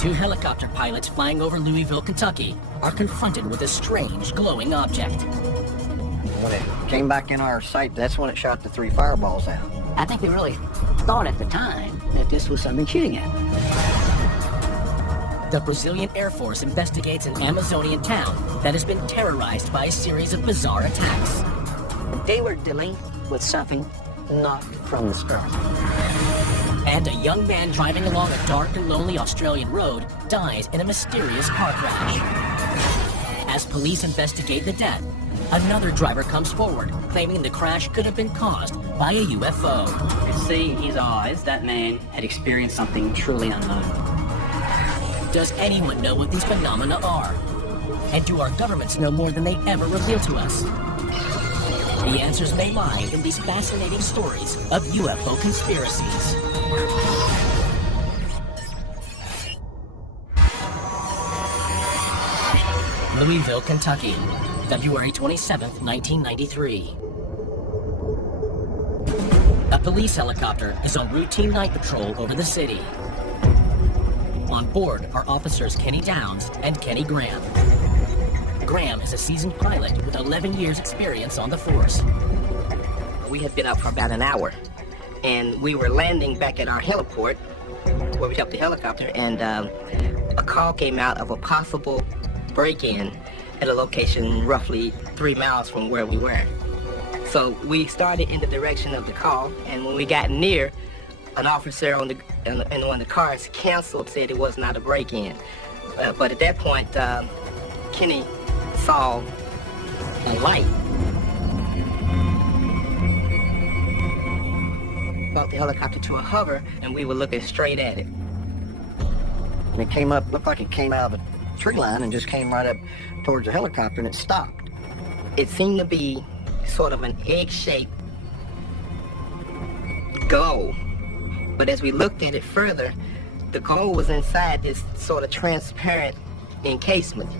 Two helicopter pilots flying over Louisville, Kentucky are confronted with a strange glowing object. When it came back in our sight, that's when it shot the 3 fireballs out. I think we really thought at the time that this was something shooting at. The Brazilian Air Force investigates an Amazonian town that has been terrorized by a series of bizarre attacks. They were dealing with something not from the sky. And a young man driving along a dark and lonely Australian road dies in a mysterious car crash. As police investigate the death, another driver comes forward, claiming the crash could have been caused by a UFO. Seeing his eyes, that man had experienced something truly unknown. Does anyone know what these phenomena are? And do our governments know more than they ever reveal to us? The answers may lie in these fascinating stories of UFO conspiracies. Louisville, Kentucky, February 27th, 1993. A police helicopter is on routine night patrol over the city. On board are officers Kenny Downs and Kenny Graham. Graham is a seasoned pilot with 11 years experience on the force. We had been up for about an hour, and we were landing back at our heliport where we took the helicopter, and a call came out of a possible break-in at a location roughly 3 miles from where we were. So we started in the direction of the call, and when we got near, an officer in one of the cars canceled, said it was not a break-in. But at that point, Kenny saw a light. Brought the helicopter to a hover, and we were looking straight at it. And it came up, looked like it came out of a tree line and just came right up towards the helicopter, and it stopped. It seemed to be sort of an egg-shaped glow. But as we looked at it further, the glow was inside this sort of transparent encasement.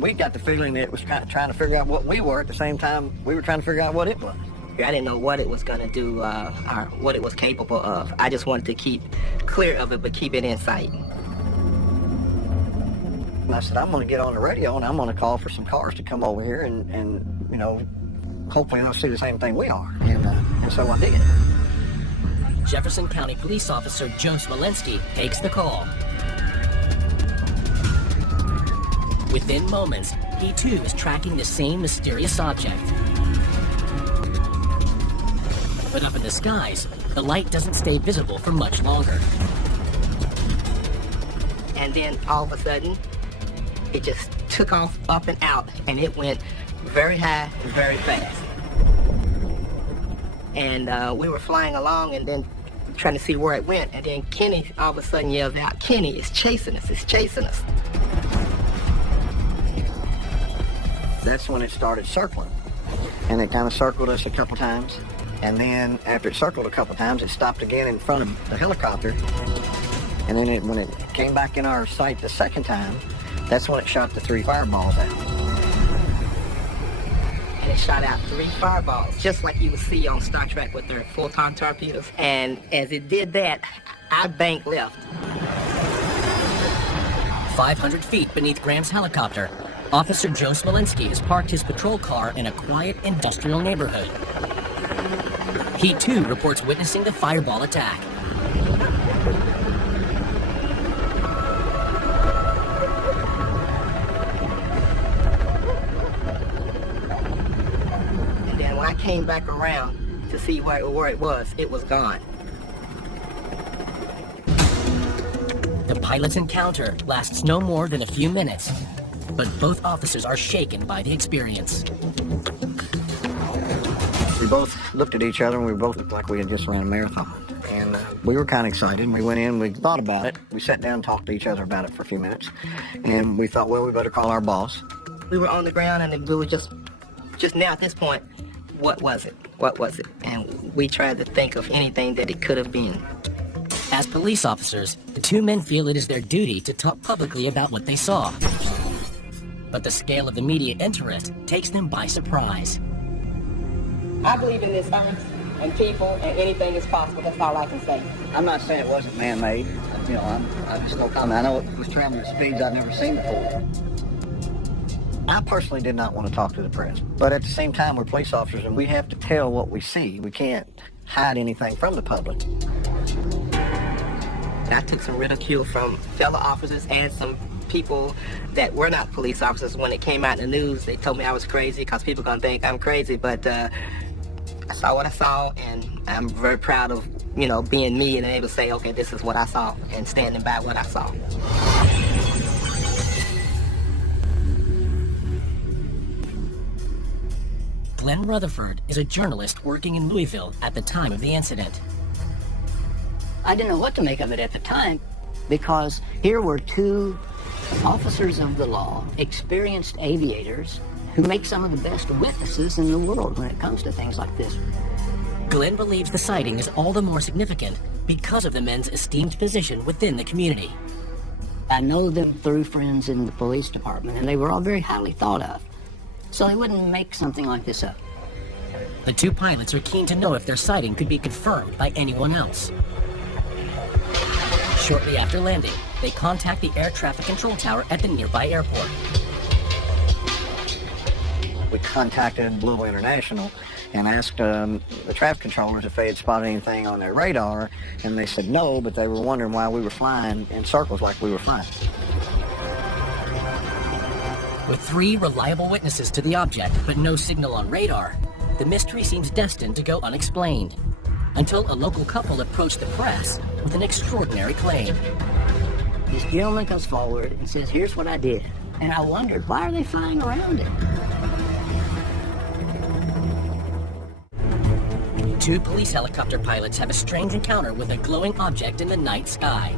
We got the feeling that it was trying to figure out what we were at the same time we were trying to figure out what it was. I didn't know what it was going to do or what it was capable of. I just wanted to keep clear of it, but keep it in sight. And I said, I'm going to get on the radio and I'm going to call for some cars to come over here and you know, hopefully they'll see the same thing we are. And so I did. Jefferson County Police Officer Joe Smolenski takes the call. Within moments, he too is tracking the same mysterious object. But up in the skies, the light doesn't stay visible for much longer. And then all of a sudden, it just took off up and out, and it went very high and very fast. And we were flying along and then trying to see where it went, and then Kenny all of a sudden yelled out, "Kenny, it's chasing us, it's chasing us." That's when it started circling. And it kind of circled us a couple times. And then after it circled a couple times, it stopped again in front of the helicopter. And then when it came back in our sight the second time, that's when it shot the 3 fireballs out. And it shot out 3 fireballs, just like you would see on Star Trek with their photon torpedoes. And as it did that, our bank left. 500 feet beneath Graham's helicopter, Officer Joe Smolenski has parked his patrol car in a quiet industrial neighborhood. He too reports witnessing the fireball attack. And then when I came back around to see where it was gone. The pilot's encounter lasts no more than a few minutes, but both officers are shaken by the experience. We both looked at each other and we both looked like we had just ran a marathon. And we were kind of excited. We went in, we thought about it. We sat down and talked to each other about it for a few minutes. And we thought, well, we better call our boss. We were on the ground and we were just now at this point, what was it? What was it? And we tried to think of anything that it could have been. As police officers, the two men feel it is their duty to talk publicly about what they saw. But the scale of the media interest takes them by surprise. I believe in this earth and people, and anything is possible. That's all I can say. I'm not saying it wasn't man-made. You know, I'm just no comment. I know it was traveling at speeds I've never seen before. I personally did not want to talk to the press, but at the same time, we're police officers and we have to tell what we see. We can't hide anything from the public. I took some ridicule from fellow officers and some people that were not police officers. When it came out in the news, they told me I was crazy because people are going to think I'm crazy, but I saw what I saw, and I'm very proud of, you know, being me and able to say, okay, this is what I saw, and standing by what I saw. Glenn Rutherford is a journalist working in Louisville at the time of the incident. I didn't know what to make of it at the time, because here were two officers of the law, experienced aviators, who make some of the best witnesses in the world when it comes to things like this. Glenn believes the sighting is all the more significant because of the men's esteemed position within the community. I know them through friends in the police department, and they were all very highly thought of, so they wouldn't make something like this up. The two pilots are keen to know if their sighting could be confirmed by anyone else. Shortly after landing, they contact the air traffic control tower at the nearby airport. We contacted Louisville International and asked the traffic controllers if they had spotted anything on their radar, and they said no, but they were wondering why we were flying in circles like we were flying. With 3 reliable witnesses to the object, but no signal on radar, the mystery seems destined to go unexplained, until a local couple approached the press with an extraordinary claim. This gentleman comes forward and says, here's what I did. And I wondered, why are they flying around it? 2 police helicopter pilots have a strange encounter with a glowing object in the night sky.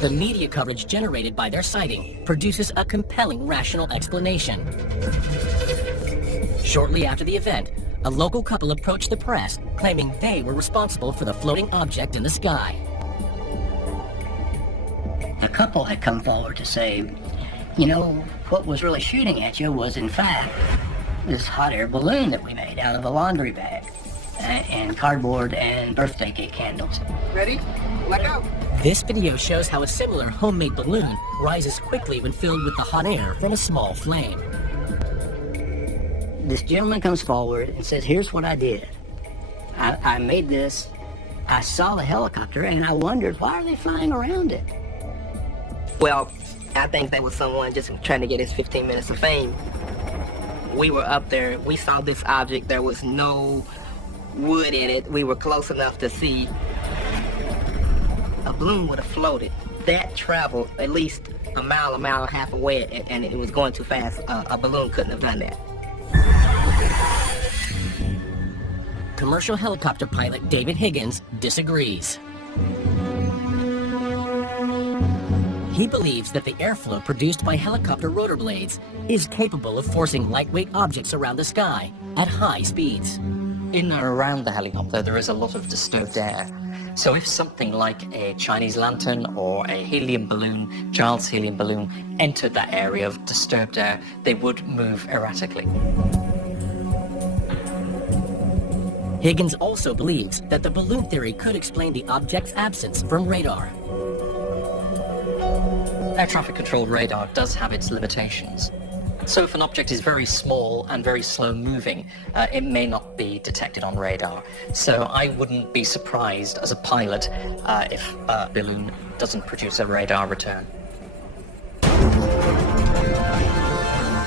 The media coverage generated by their sighting produces a compelling rational explanation. Shortly after the event, a local couple approached the press, claiming they were responsible for the floating object in the sky. A couple had come forward to say, you know, what was really shooting at you was, in fact, this hot air balloon that we made out of a laundry bag and cardboard and birthday cake candles. Ready? Let go. This video shows how a similar homemade balloon rises quickly when filled with the hot air from a small flame. This gentleman comes forward and says, here's what I did. I made this, I saw the helicopter, and I wondered, why are they flying around it? Well, I think that was someone just trying to get his 15 minutes of fame. We were up there, we saw this object, there was no wood in it, we were close enough to see. A balloon would have floated. That traveled at least a mile and a half away, and it was going too fast. A balloon couldn't have done that. Commercial helicopter pilot David Higgins disagrees. He believes that the airflow produced by helicopter rotor blades is capable of forcing lightweight objects around the sky at high speeds. In and around the helicopter, there is a lot of disturbed air. So if something like a Chinese lantern or a helium balloon, child's helium balloon, entered that area of disturbed air, they would move erratically. Higgins also believes that the balloon theory could explain the object's absence from radar. Air traffic controlled radar does have its limitations. So if an object is very small and very slow moving, it may not be detected on radar. So I wouldn't be surprised as a pilot if a balloon doesn't produce a radar return.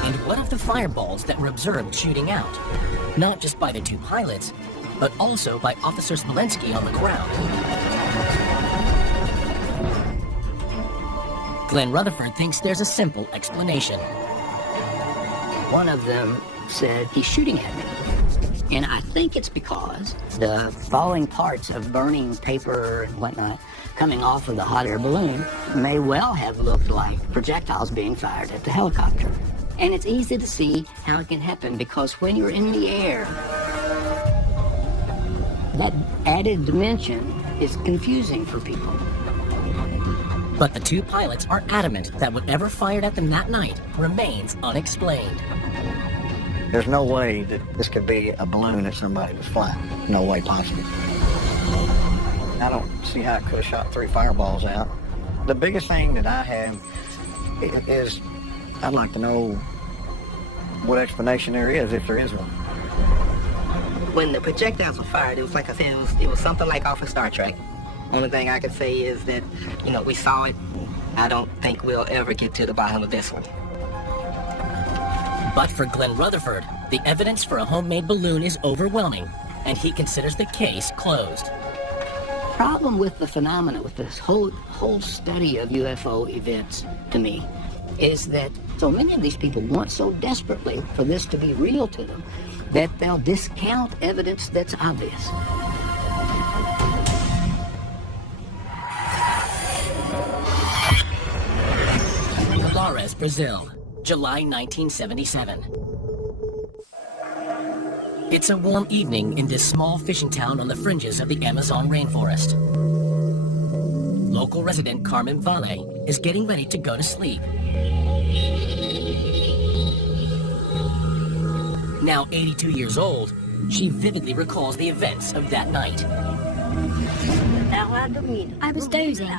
And what of the fireballs that were observed shooting out? Not just by the 2 pilots, but also by Officer Smolensky on the ground. Glenn Rutherford thinks there's a simple explanation. One of them said, he's shooting at me. And I think it's because the falling parts of burning paper and whatnot coming off of the hot air balloon may well have looked like projectiles being fired at the helicopter. And it's easy to see how it can happen, because when you're in the air, that added dimension is confusing for people. But the 2 pilots are adamant that whatever fired at them that night remains unexplained. There's no way that this could be a balloon that somebody was flying. No way possible. I don't see how it could have shot 3 fireballs out. The biggest thing that I have is I'd like to know what explanation there is, if there is one. When the projectiles were fired, it was like I said, it was something like off of Star Trek. Only thing I can say is that, you know, we saw it. I don't think we'll ever get to the bottom of this one. But for Glenn Rutherford, the evidence for a homemade balloon is overwhelming, and he considers the case closed. Problem with the phenomena, with this whole study of UFO events, to me, is that so many of these people want so desperately for this to be real to them that they'll discount evidence that's obvious. Flores, Brazil, July 1977. It's a warm evening in this small fishing town on the fringes of the Amazon rainforest. Local resident Carmen Vale is getting ready to go to sleep. Now 82 years old, she vividly recalls the events of that night. I was dozing,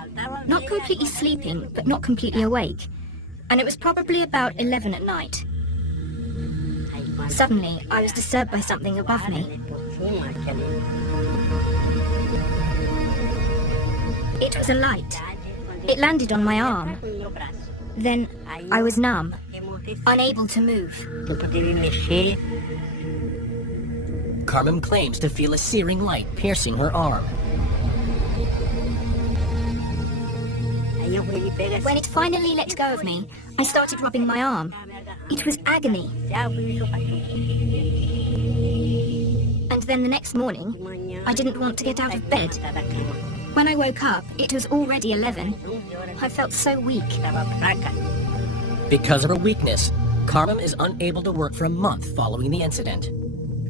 not completely sleeping, but not completely awake. And it was probably about 11 at night. Suddenly, I was disturbed by something above me. It was a light. It landed on my arm. Then, I was numb, unable to move. Carmen claims to feel a searing light piercing her arm. When it finally let go of me, I started rubbing my arm. It was agony. And then the next morning, I didn't want to get out of bed. When I woke up, it was already 11. I felt so weak. Because of her weakness, Carmen is unable to work for a month following the incident.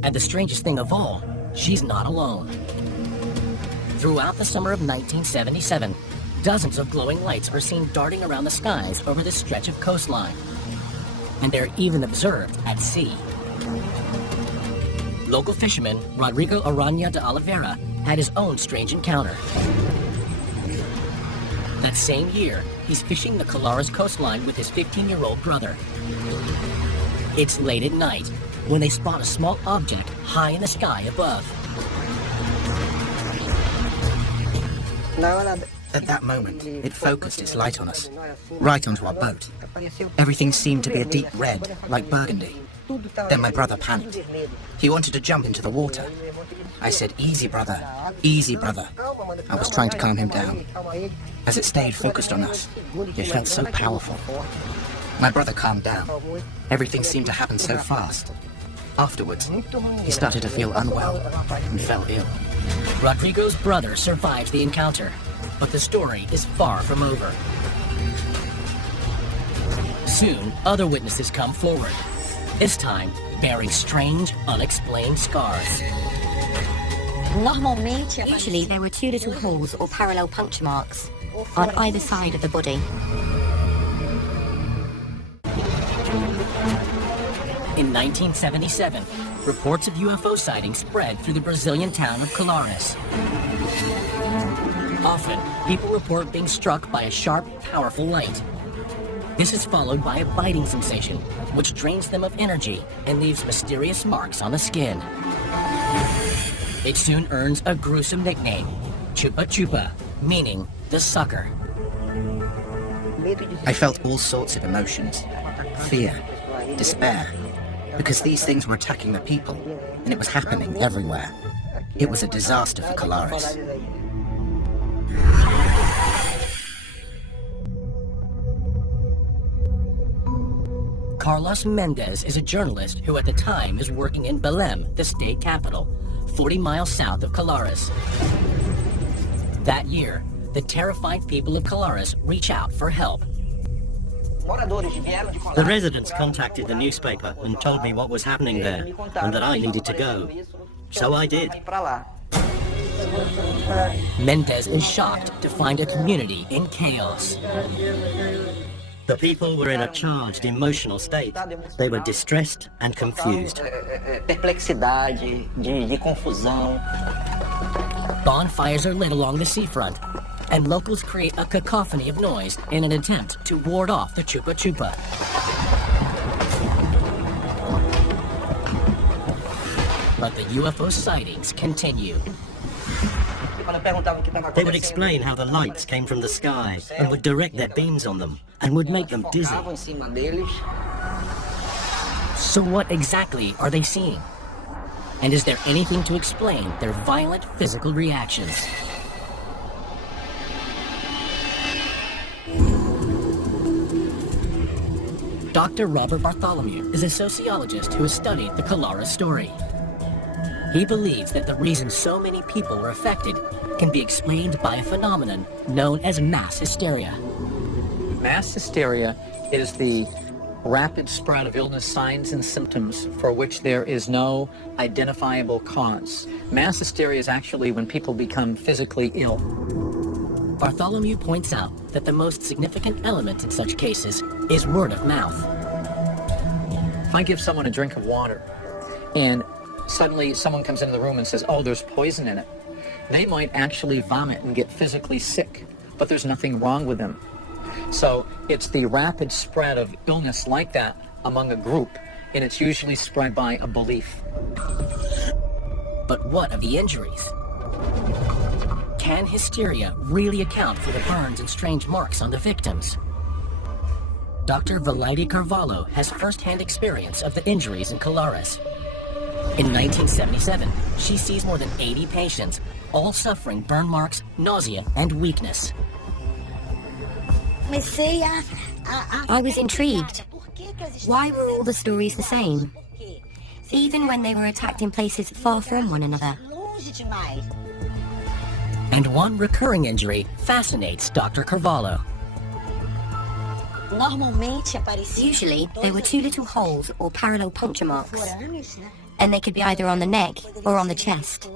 And the strangest thing of all, she's not alone. Throughout the summer of 1977, dozens of glowing lights are seen darting around the skies over this stretch of coastline. And they're even observed at sea. Local fisherman Rodrigo Arana de Oliveira had his own strange encounter. That same year, he's fishing the Colares coastline with his 15-year-old brother. It's late at night when they spot a small object high in the sky above. At that moment, it focused its light on us, right onto our boat. Everything seemed to be a deep red, like burgundy. Then my brother panicked. He wanted to jump into the water. I said, "Easy, brother. Easy, brother." I was trying to calm him down. As it stayed focused on us, it felt so powerful. My brother calmed down. Everything seemed to happen so fast. Afterwards, he started to feel unwell and fell ill. Rodrigo's brother survives the encounter, but the story is far from over. Soon, other witnesses come forward, this time bearing strange, unexplained scars. Usually there were 2 little holes or parallel puncture marks on either side of the body. In 1977, reports of UFO sightings spread through the Brazilian town of Colares. Often, people report being struck by a sharp, powerful light. This is followed by a biting sensation, which drains them of energy and leaves mysterious marks on the skin. It soon earns a gruesome nickname, Chupa Chupa, meaning the sucker. I felt all sorts of emotions. Fear, despair, because these things were attacking the people, and it was happening everywhere. It was a disaster for Colares. Carlos Mendez is a journalist who at the time is working in Belém, the state capital, 40 miles south of Colares. That year, the terrified people of Colares reach out for help. The residents contacted the newspaper and told me what was happening there and that I needed to go. So I did. Mendez is shocked to find a community in chaos. The people were in a charged, emotional state. They were distressed and confused. Perplexidade, de confusão. Bonfires are lit along the seafront, and locals create a cacophony of noise in an attempt to ward off the Chupa Chupa. But the UFO sightings continue. They would explain how the lights came from the sky and would direct their beams on them and would make them dizzy. So what exactly are they seeing? And is there anything to explain their violent physical reactions? Dr. Robert Bartholomew is a sociologist who has studied the Colares story. He believes that the reason so many people were affected can be explained by a phenomenon known as mass hysteria. Mass hysteria is the rapid spread of illness signs and symptoms for which there is no identifiable cause. Mass hysteria is actually when people become physically ill. Bartholomew points out that the most significant element in such cases is word of mouth. If I give someone a drink of water and suddenly someone comes into the room and says, oh, there's poison in it, they might actually vomit and get physically sick, but there's nothing wrong with them. So it's the rapid spread of illness like that among a group, and it's usually spread by a belief. But what of the injuries? Can hysteria really account for the burns and strange marks on the victims? Dr. Valaide Carvalho has first-hand experience of the injuries in Colares. In 1977, she sees more than 80 patients, all suffering burn marks, nausea, and weakness. I was intrigued. Why were all the stories the same? Even when they were attacked in places far from one another. And one recurring injury fascinates Dr. Carvalho. Usually, there were two little holes or parallel puncture marks, and they could be either on the neck or on the chest,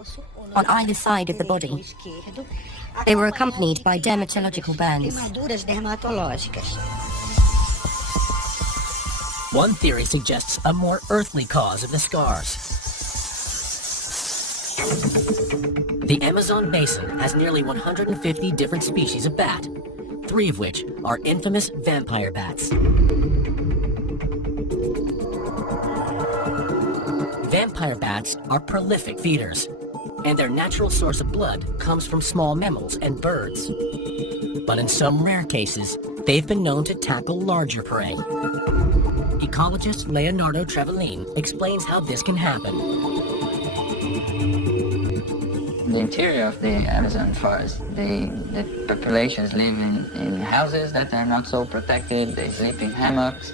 on either side of the body. They were accompanied by dermatological burns. One theory suggests a more earthly cause of the scars. The Amazon basin has nearly 150 different species of bat, 3 of which are infamous vampire bats. Vampire bats are prolific feeders, and their natural source of blood comes from small mammals and birds. But in some rare cases, they've been known to tackle larger prey. Ecologist Leonardo Trevelin explains how this can happen. In the interior of the Amazon forest, the populations live in houses that are not so protected, they sleep in hammocks,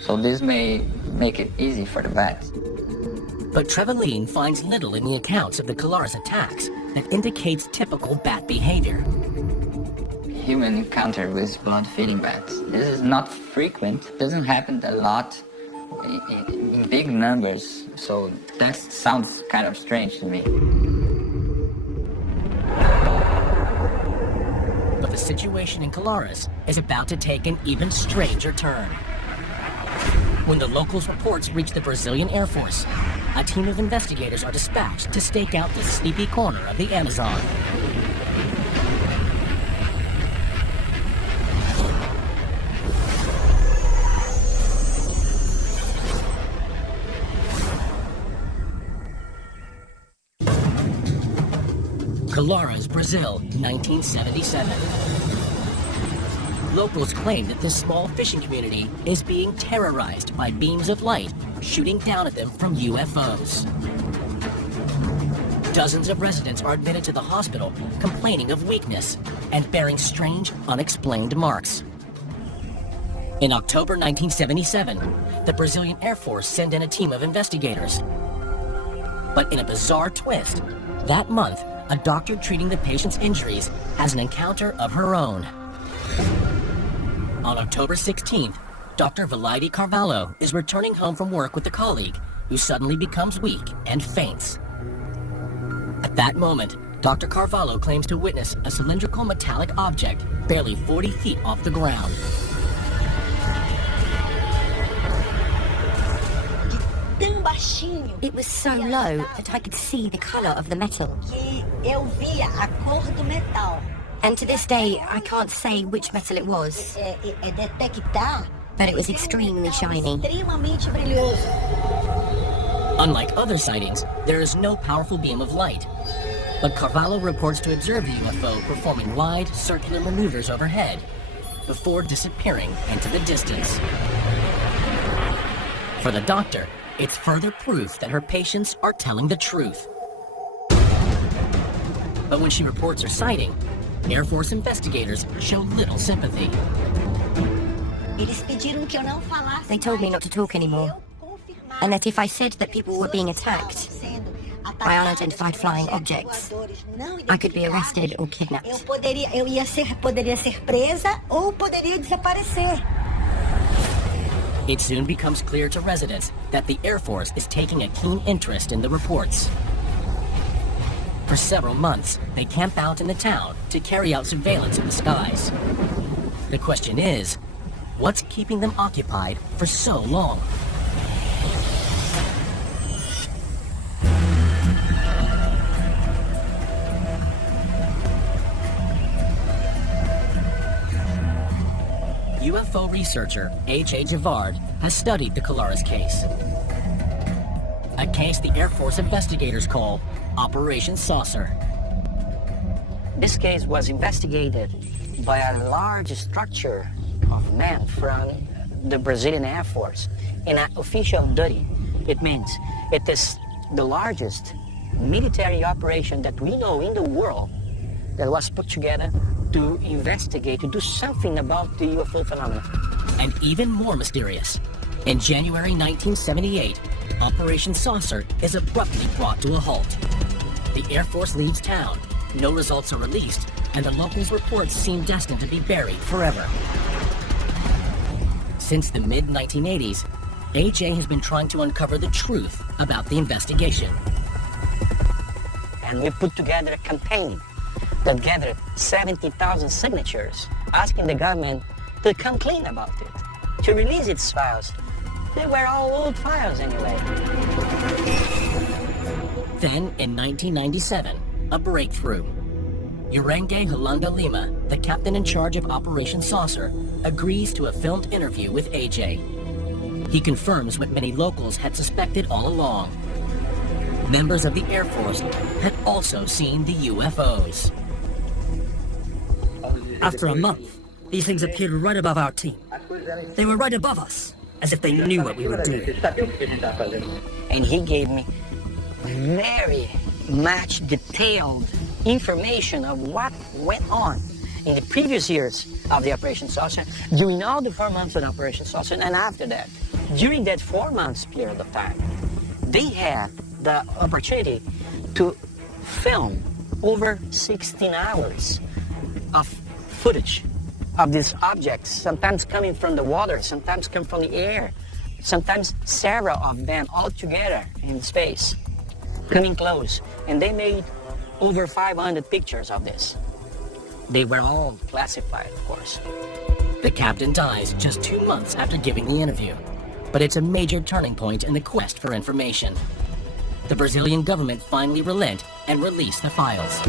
so this may make it easy for the bats. But Trevelin finds little in the accounts of the Colares attacks that indicates typical bat behavior. Human encounter with blood-feeding bats. This is not frequent, it doesn't happen a lot in big numbers, so that sounds kind of strange to me. But the situation in Colares is about to take an even stranger turn. When the locals' reports reach the Brazilian Air Force, a team of investigators are dispatched to stake out the sleepy corner of the Amazon. Colares, Brazil, 1977. Locals claim that this small fishing community is being terrorized by beams of light shooting down at them from UFOs. Dozens of residents are admitted to the hospital complaining of weakness and bearing strange, unexplained marks. In October 1977, the Brazilian Air Force sent in a team of investigators. But in a bizarre twist, that month, a doctor treating the patient's injuries has an encounter of her own. On October 16th, Dr. Valaide Carvalho is returning home from work with a colleague who suddenly becomes weak and faints. At that moment, Dr. Carvalho claims to witness a cylindrical metallic object barely 40 feet off the ground. It was so low that I could see the color of the metal. And to this day, I can't say which metal it was, but it was extremely shiny. Unlike other sightings, there is no powerful beam of light. But Carvalho reports to observe the UFO performing wide, circular maneuvers overhead before disappearing into the distance. For the doctor, it's further proof that her patients are telling the truth. But when she reports her sighting, Air Force investigators show little sympathy. They told me not to talk anymore, and that if I said that people were being attacked by unidentified flying objects, I could be arrested or kidnapped. It soon becomes clear to residents that the Air Force is taking a keen interest in the reports. For several months, they camp out in the town to carry out surveillance of the skies. The question is, what's keeping them occupied for so long? UFO researcher H.A. Javard has studied the Colares case. A case the Air Force investigators call Operation Saucer. This case was investigated by a large structure of men from the Brazilian Air Force in an official duty. It means it is the largest military operation that we know in the world that was put together to investigate, to do something about the UFO phenomenon. And even more mysterious, in January 1978, Operation Saucer is abruptly brought to a halt. The Air Force leaves town, no results are released, and the locals' reports seem destined to be buried forever. Since the mid-1980s, H.A. has been trying to uncover the truth about the investigation. And we put together a campaign that gathered 70,000 signatures, asking the government to come clean about it, to release its files. They were all old files anyway. Then, in 1997, a breakthrough. Urenge Holanda Lima, the captain in charge of Operation Saucer, agrees to a filmed interview with AJ. He confirms what many locals had suspected all along. Members of the Air Force had also seen the UFOs. After a month, these things appeared right above our team. They were right above us, as if they knew what we were doing. And he gave me very much detailed information of what went on in the previous years of the Operation Saucer, during all the 4 months of Operation Saucer, and after that. During that 4 months period of time, they had the opportunity to film over 16 hours of footage of these objects, sometimes coming from the water, sometimes come from the air, sometimes several of them all together in space, coming close. And they made over 500 pictures of this. They were all classified, of course. The captain dies just 2 months after giving the interview, but it's a major turning point in the quest for information. The Brazilian government finally relent and release the files.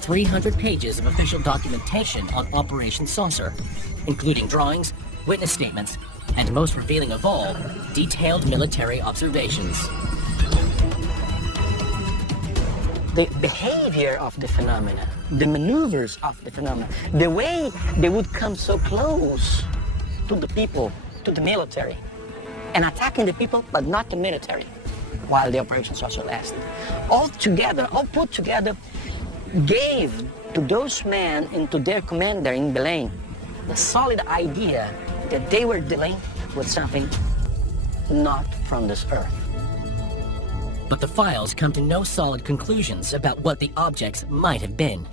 300 pages of official documentation on Operation Saucer, including drawings, witness statements, and most revealing of all, detailed military observations. The behavior of the phenomena, the maneuvers of the phenomena, the way they would come so close to the people, to the military, and attacking the people, but not the military, while the Operation Saucer lasted. All together, all put together, gave to those men and to their commander in Belém the solid idea that they were dealing with something not from this earth. But the files come to no solid conclusions about what the objects might have been.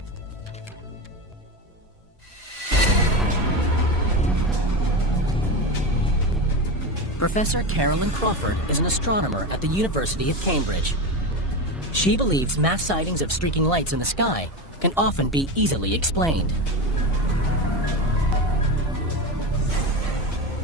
Professor Carolyn Crawford is an astronomer at the University of Cambridge. She believes mass sightings of streaking lights in the sky can often be easily explained.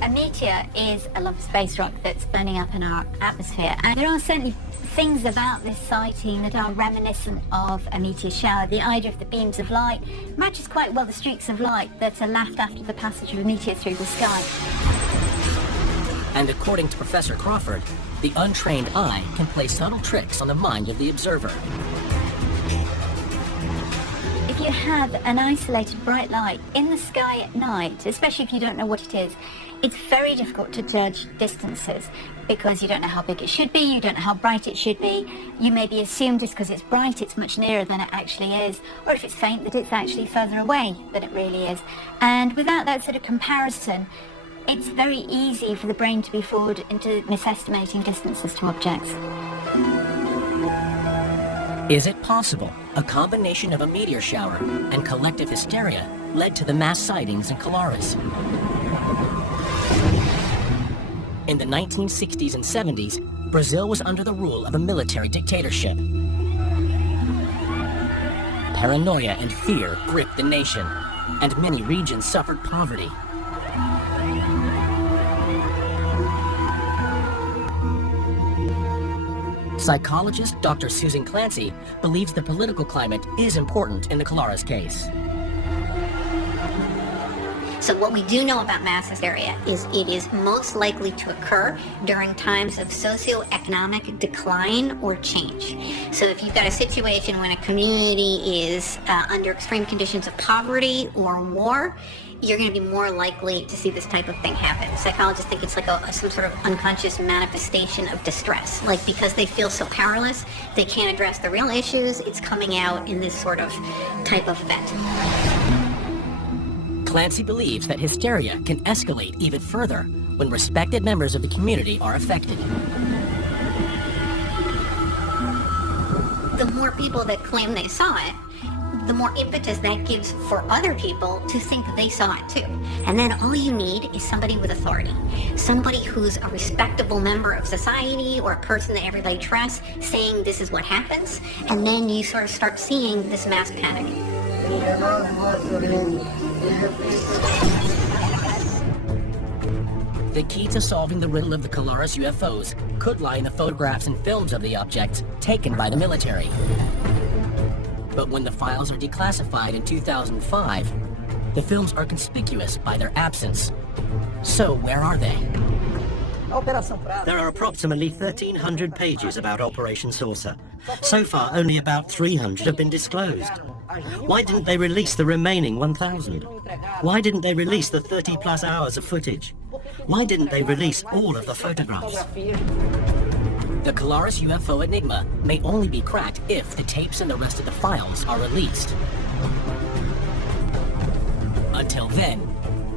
A meteor is a lump of space rock that's burning up in our atmosphere, and there are certainly things about this sighting that are reminiscent of a meteor shower. The idea of the beams of light matches quite well the streaks of light that are left after the passage of a meteor through the sky. And according to Professor Crawford, the untrained eye can play subtle tricks on the mind of the observer. If you have an isolated bright light in the sky at night, especially if you don't know what it is, it's very difficult to judge distances because you don't know how big it should be, you don't know how bright it should be. You may be assumed just because it's bright it's much nearer than it actually is, or if it's faint that it's actually further away than it really is. And without that sort of comparison, it's very easy for the brain to be fooled into misestimating distances to objects. Is it possible a combination of a meteor shower and collective hysteria led to the mass sightings in Colares? In the 1960s and 70s, Brazil was under the rule of a military dictatorship. Paranoia and fear gripped the nation, and many regions suffered poverty. Psychologist Dr. Susan Clancy believes the political climate is important in the Colares case. So what we do know about mass hysteria is it is most likely to occur during times of socioeconomic decline or change. So if you've got a situation when a community is under extreme conditions of poverty or war, you're going to be more likely to see this type of thing happen. Psychologists think it's like some sort of unconscious manifestation of distress. Like because they feel so powerless, they can't address the real issues, it's coming out in this sort of type of event. Clancy believes that hysteria can escalate even further when respected members of the community are affected. The more people that claim they saw it, the more impetus that gives for other people to think they saw it too. And then all you need is somebody with authority. Somebody who's a respectable member of society or a person that everybody trusts saying this is what happens. And then you sort of start seeing this mass panic. The key to solving the riddle of the Colares UFOs could lie in the photographs and films of the objects taken by the military. But when the files are declassified in 2005, the films are conspicuous by their absence. So where are they? There are approximately 1,300 pages about Operation Saucer. So far, only about 300 have been disclosed. Why didn't they release the remaining 1,000? Why didn't they release the 30-plus hours of footage? Why didn't they release all of the photographs? The Colares UFO enigma may only be cracked if the tapes and the rest of the files are released. Until then,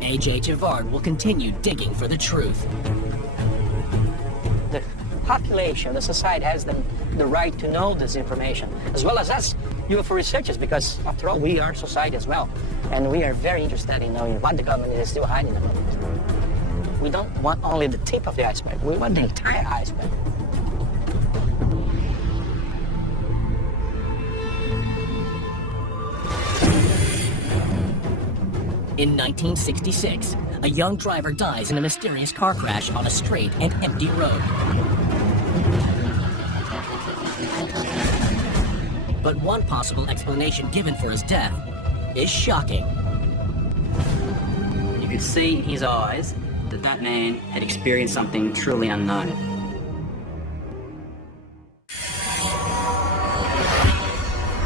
A.J. Javard will continue digging for the truth. The population, the society has the right to know this information, as well as us UFO researchers, because after all, we are society as well. And we are very interested in knowing what the government is still hiding about it. We don't want only the tip of the iceberg, we want the entire iceberg. In 1966, a young driver dies in a mysterious car crash on a straight and empty road. But one possible explanation given for his death is shocking. You could see in his eyes that that man had experienced something truly unknown.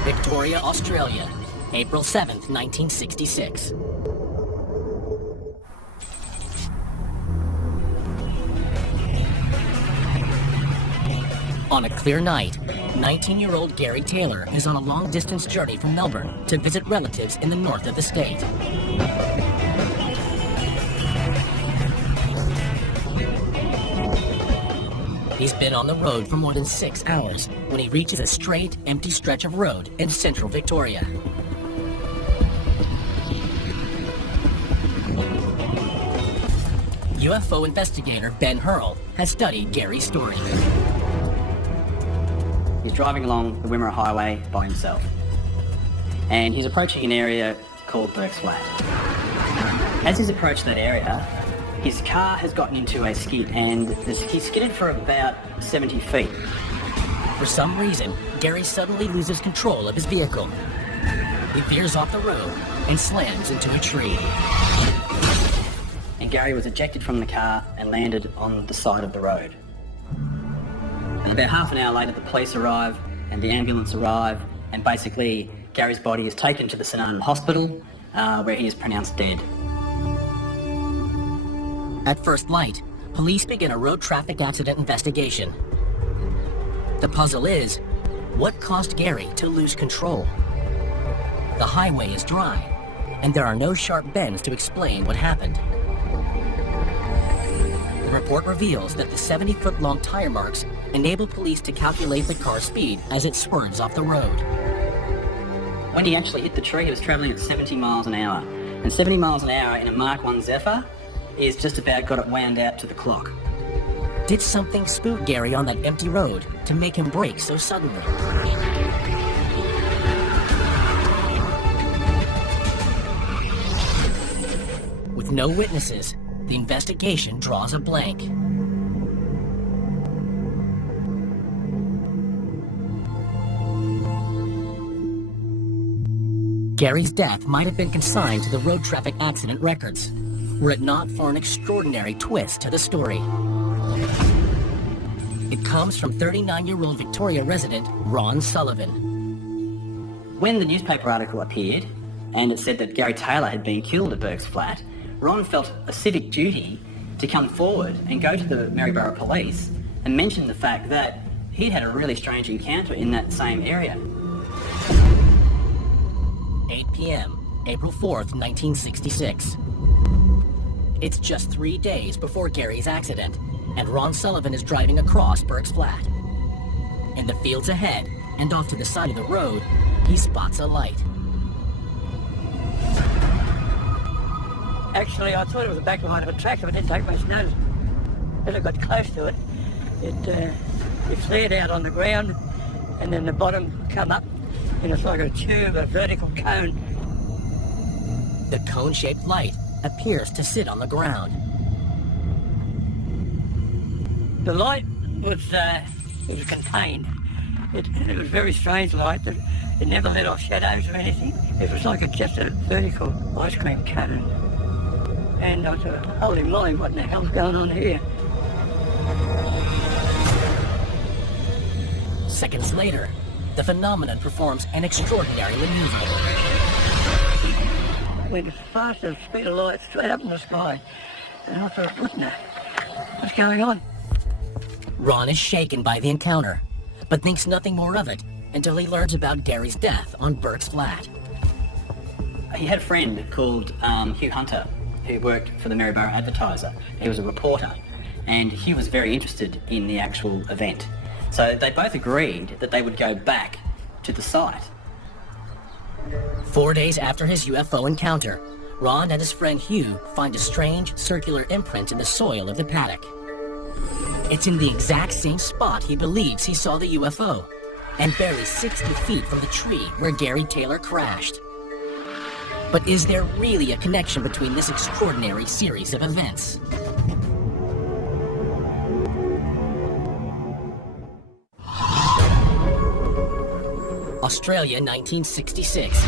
Victoria, Australia, April 7th, 1966. On a clear night, 19-year-old Gary Taylor is on a long-distance journey from Melbourne to visit relatives in the north of the state. He's been on the road for more than 6 hours when he reaches a straight, empty stretch of road in central Victoria. UFO investigator Ben Hurl has studied Gary's story. He's driving along the Wimmera Highway by himself, and he's approaching an area called Burke's Flat. As he's approached that area, His car has gotten into a skid, and he skidded for about 70 feet. For some reason, Gary suddenly loses control of his vehicle. He veers off the road and slams into a tree. And Gary was ejected from the car and landed on the side of the road. And about half an hour later, the police arrive and the ambulance arrive, and basically Gary's body is taken to the St Arnaud Hospital, where he is pronounced dead. At first light, police begin a road traffic accident investigation. The puzzle is, what caused Gary to lose control? The highway is dry, and there are no sharp bends to explain what happened. The report reveals that the 70-foot-long tire marks enable police to calculate the car's speed as it swerves off the road. When he actually hit the tree, he was travelling at 70 miles an hour. And 70 miles an hour in a Mark 1 Zephyr is just about got it wound out to the clock. Did something spook Gary on that empty road to make him brake so suddenly? With no witnesses, the investigation draws a blank. Gary's death might have been consigned to the road traffic accident records, were it not for an extraordinary twist to the story. It comes from 39-year-old Victoria resident Ron Sullivan. When the newspaper article appeared, and it said that Gary Taylor had been killed at Burke's flat, Ron felt a civic duty to come forward and go to the Maryborough police and mention the fact that he'd had a really strange encounter in that same area. 8 p.m., April 4th, 1966. It's just 3 days before Gary's accident, and Ron Sullivan is driving across Burke's flat. In the fields ahead, and off to the side of the road, he spots a light. Actually, I thought it was the back line of a tractor, but didn't take much notice. As I got close to it, it flared out on the ground, and then the bottom come up, and it's like a tube, a vertical cone. The cone-shaped light appears to sit on the ground. The light was contained. It was a very strange light. It never let off shadows or anything. It was like just a vertical ice cream cone. And I thought, holy moly, what in the hell's going on here? Seconds later, the phenomenon performs an extraordinary maneuver. It went as fast as the speed of light straight up in the sky. And I thought, what's going on? Ron is shaken by the encounter, but thinks nothing more of it until he learns about Gary's death on Burke's flat. He had a friend called Hugh Hunter, who worked for the Maryborough Advertiser. He was a reporter, and Hugh was very interested in the actual event. So they both agreed that they would go back to the site. 4 days after his UFO encounter, Ron and his friend Hugh find a strange circular imprint in the soil of the paddock. It's in the exact same spot he believes he saw the UFO, and barely 60 feet from the tree where Gary Taylor crashed. But is there really a connection between this extraordinary series of events? Australia, 1966.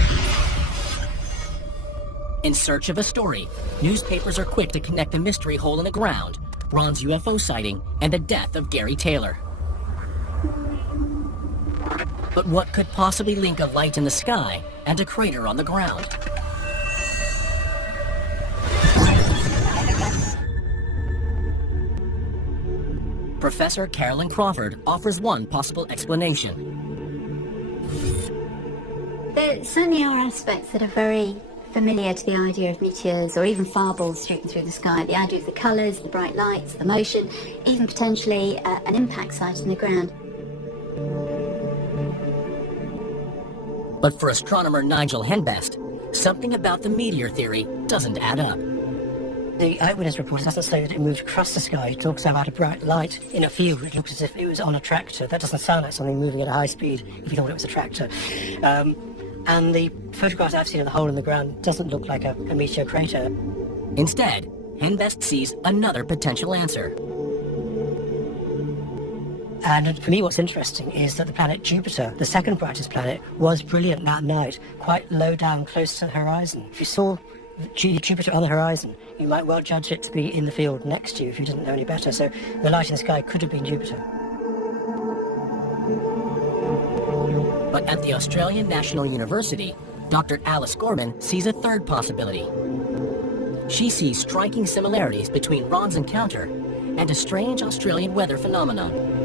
In search of a story, newspapers are quick to connect the mystery hole in the ground, Ron's UFO sighting, and the death of Gary Taylor. But what could possibly link a light in the sky and a crater on the ground? Professor Carolyn Crawford offers one possible explanation. There certainly are aspects that are very familiar to the idea of meteors or even fireballs shooting through the sky. The idea of the colours, the bright lights, the motion, even potentially an impact site in the ground. But for astronomer Nigel Henbest, something about the meteor theory doesn't add up. The eyewitness report doesn't say that it moved across the sky. It talks about a bright light in a field. It looks as if it was on a tractor. That doesn't sound like something moving at a high speed if you thought it was a tractor. And the photographs I've seen of the hole in the ground doesn't look like a meteor crater. Instead, Henbest sees another potential answer. And for me, what's interesting is that the planet Jupiter, the second brightest planet, was brilliant that night, quite low down, close to the horizon. If you saw Jupiter on the horizon, you might well judge it to be in the field next to you if you didn't know any better. So the light in the sky could have been Jupiter. But at the Australian National University, Dr. Alice Gorman sees a third possibility. She sees striking similarities between Ron's encounter and a strange Australian weather phenomenon.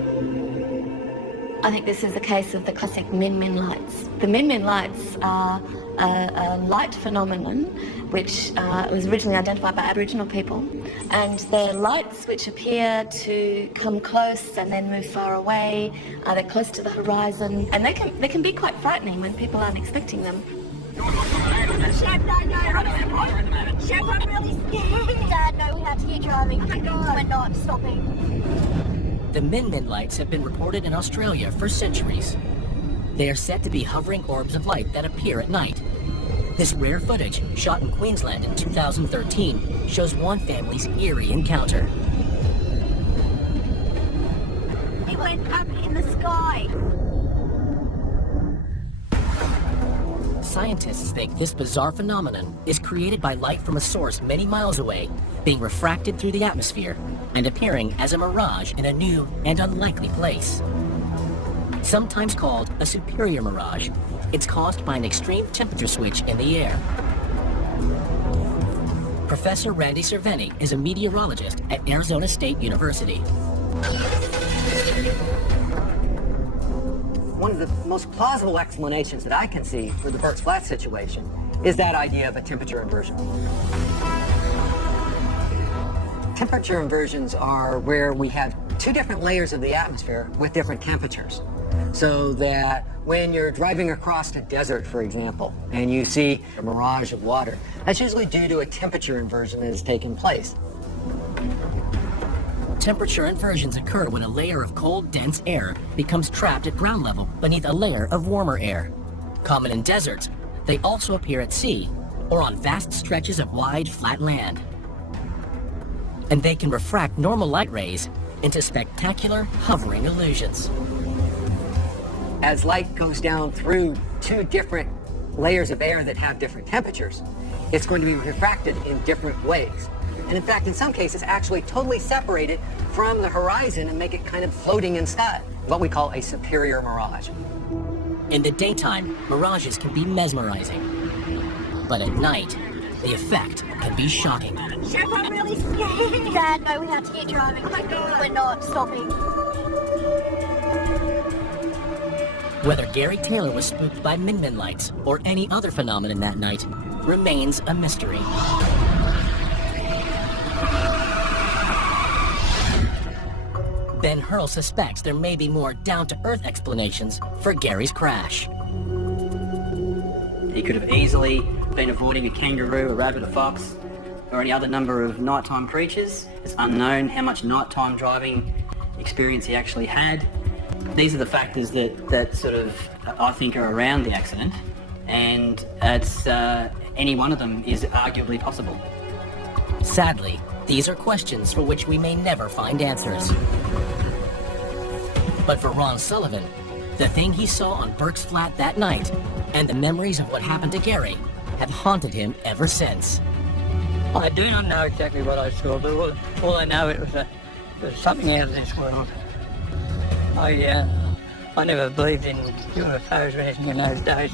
I think this is the case of the classic min-min lights. The min-min lights are a light phenomenon which was originally identified by Aboriginal people, and they're lights which appear to come close and then move far away. They're close to the horizon, and they can be quite frightening when people aren't expecting them. Chef, I'm really scared. Dad, no, we have to keep driving. We're not stopping. The min-min lights have been reported in Australia for centuries. They are said to be hovering orbs of light that appear at night. This rare footage, shot in Queensland in 2013, shows one family's eerie encounter. It went up in the sky. Scientists think this bizarre phenomenon is created by light from a source many miles away, being refracted through the atmosphere and appearing as a mirage in a new and unlikely place. Sometimes called a superior mirage, it's caused by an extreme temperature switch in the air. Professor Randy Cerveni is a meteorologist at Arizona State University. One of the most plausible explanations that I can see for the Burke's Flat situation is that idea of a temperature inversion. Temperature inversions are where we have two different layers of the atmosphere with different temperatures. So that when you're driving across a desert, for example, and you see a mirage of water, that's usually due to a temperature inversion that has taken place. Temperature inversions occur when a layer of cold, dense air becomes trapped at ground level beneath a layer of warmer air. Common in deserts, they also appear at sea or on vast stretches of wide, flat land. And they can refract normal light rays into spectacular, hovering illusions. As light goes down through two different layers of air that have different temperatures, it's going to be refracted in different ways. And in fact, in some cases, actually totally separated from the horizon and make it kind of floating in sky, what we call a superior mirage. In the daytime, mirages can be mesmerizing. But at night, the effect can be shocking. Chef, I'm really scared. Dad, no, we have to keep driving. We're not stopping. Whether Gary Taylor was spooked by min-min lights or any other phenomenon that night remains a mystery. Ben Hurl suspects there may be more down-to-earth explanations for Gary's crash. He could have easily been avoiding a kangaroo, a rabbit, a fox, or any other number of nighttime creatures. It's unknown how much nighttime driving experience he actually had. These are the factors that sort of, I think, are around the accident, and it's, any one of them is arguably possible. Sadly, these are questions for which we may never find answers. But for Ron Sullivan, the thing he saw on Burke's Flat that night and the memories of what happened to Gary have haunted him ever since. I do not know exactly what I saw, but all I know it was something out of this world. I never believed in UFOs or anything in those days.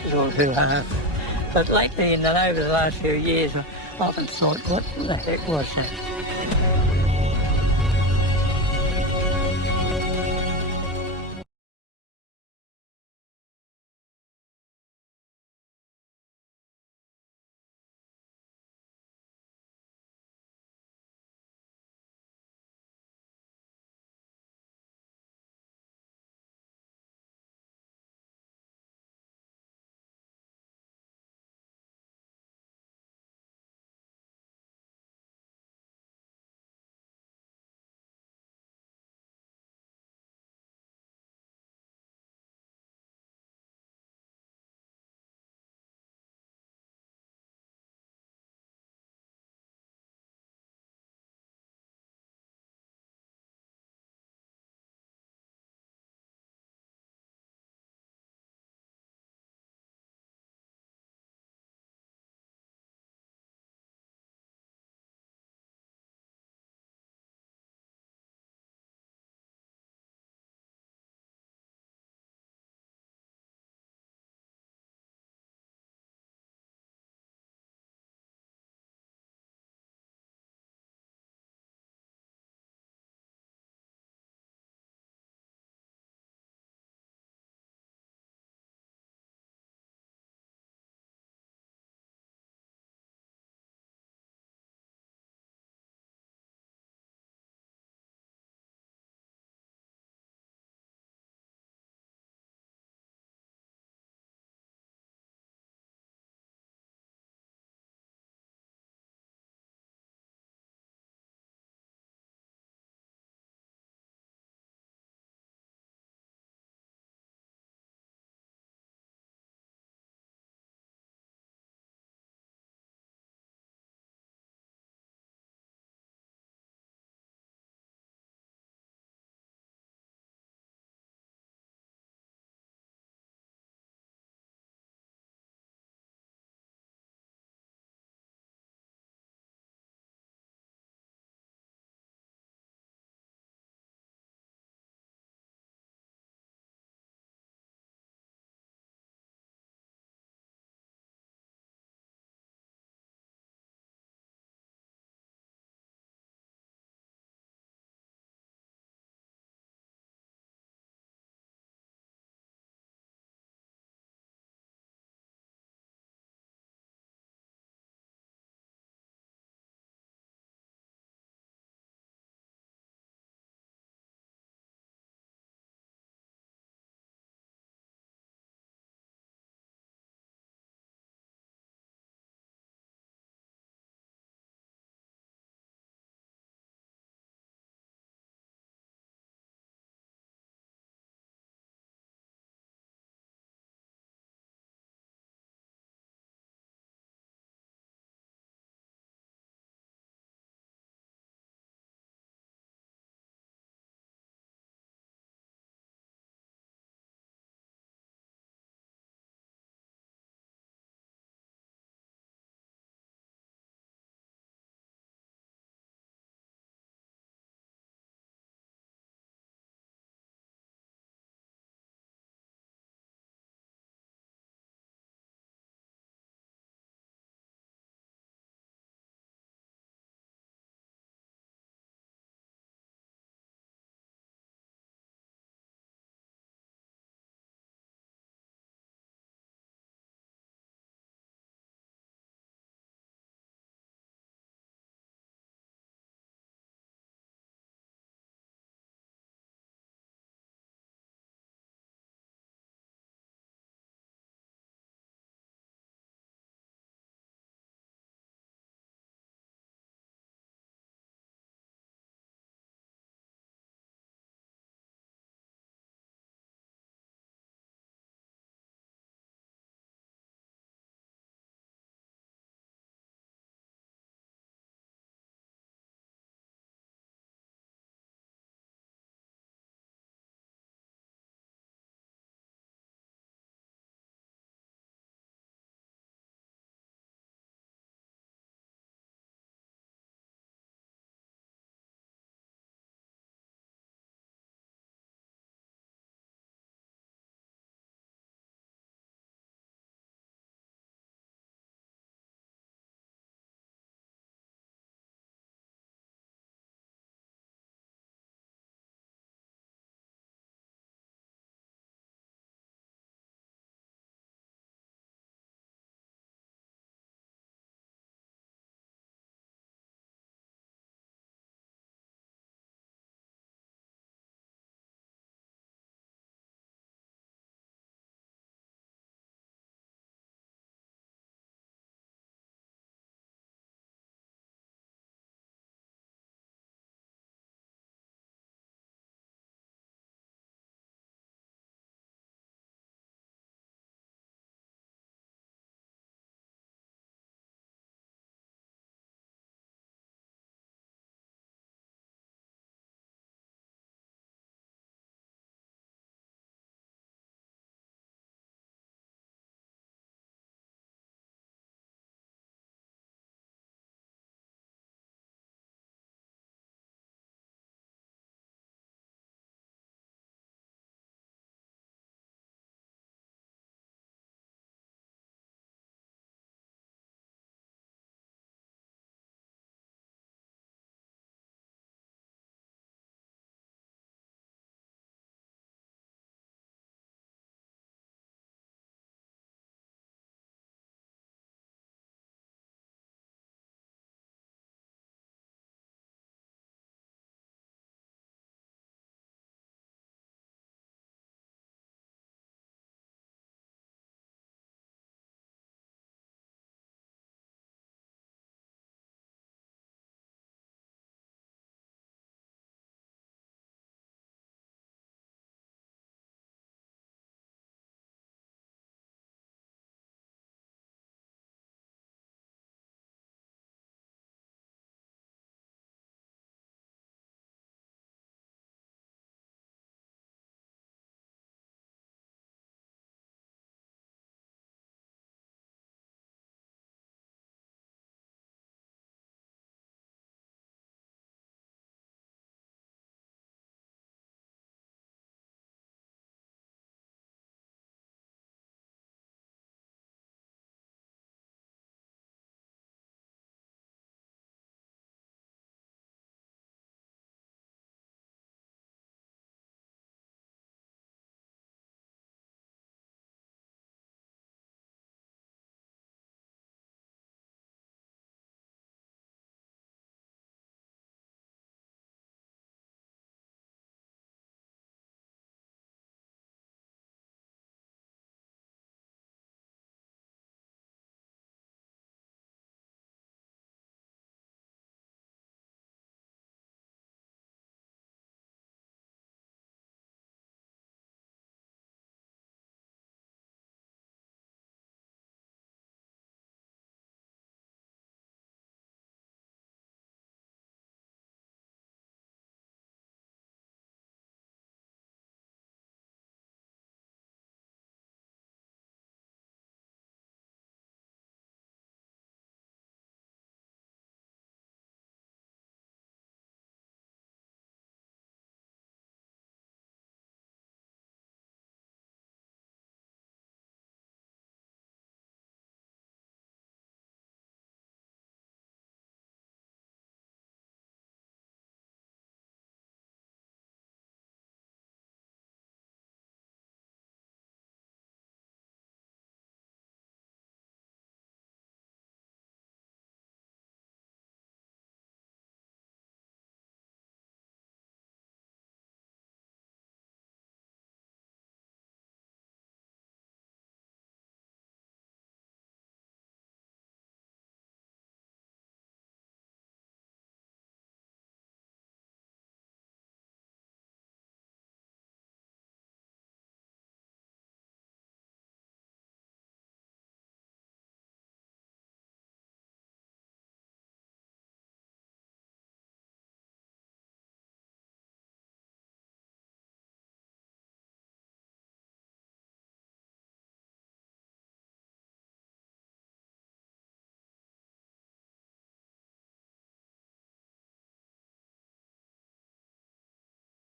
It was all too hard. But lately, over the last few years, I often thought, what the heck was that?